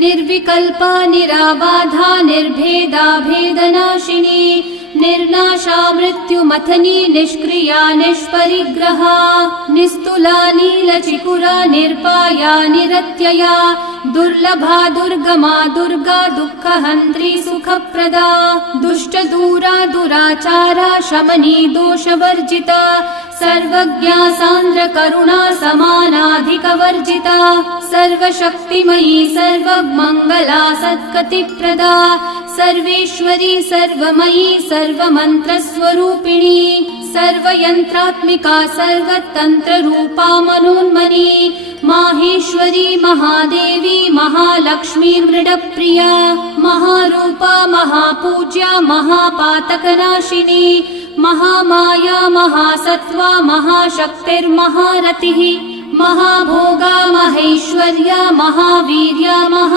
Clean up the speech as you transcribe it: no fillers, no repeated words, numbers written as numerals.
निर्विकल्पा निराबाधा निर्भेदा भेदनाशिनी निर्नाशा मृत्युमथनी निष्क्रिया निष्परिग्रहा निस्तुला नीलचिकुरा निर्पाया निरत्यया दुर्लभा दुर्गमा दुर्गा दुःखहन्त्री सुखप्रदा दुष्टदूरा दुराचारा शमनी दोषवर्जिता सर्वज्ञा सान्द्र करुणा समानाधिकवर्जिता सर्वशक्तिमयी सर्वमङ्गला सद्गतिप्रदा सर्वेश्वरी सर्वमयी सर्वमन्त्रस्वरूपिणी सर्वयन्त्रात्मिका सर्वतन्त्ररूपा मनोन्मनी माहेश्वरी महादेवी महालक्ष्मी मृडप्रिया महारूपा महापूज्या महापातकनाशिनी महामाया महासत्त्वा महाशक्तिर्महारतिः महाभोगा महेश्वर्या महावीर्या